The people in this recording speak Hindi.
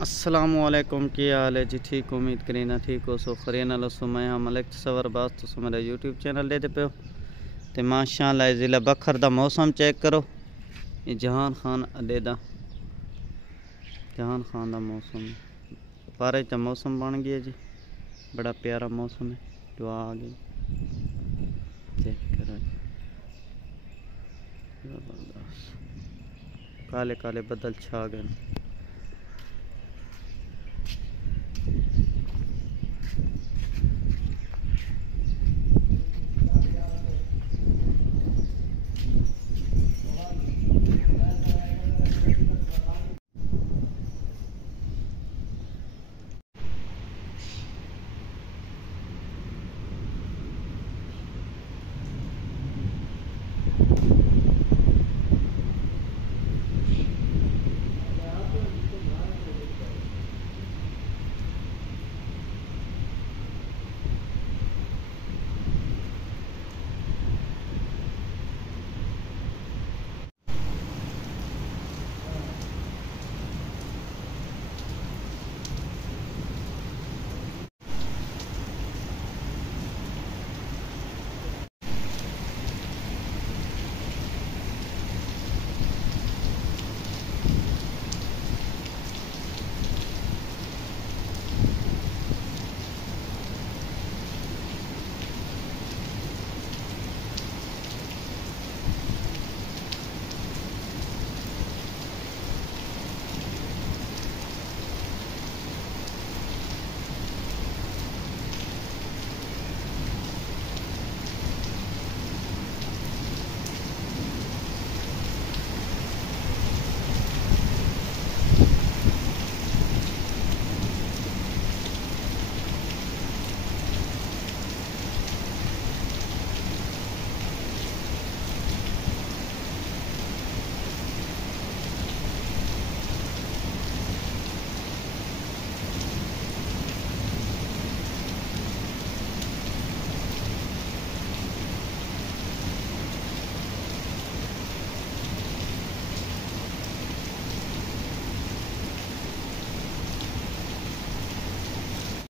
अस्सलामुअलैकुम, क्या हाल है जी? ठीक, उम्मीद करी ना ठीक हो। सो खरी नाल सो मैं हाँ मलिक सवर बास तो मेरा यूट्यूब चैनल दे पे हो तो माशाअल्लाह ज़िला बखर दा मौसम चेक करो। ये जहान खान अडे दा जहान खान दा मौसम पारे च मौसम बन गया जी। बड़ा प्यारा मौसम है। दुआ आ गई चेक करो जी। जबरदस्त काले काले बदल छा गए।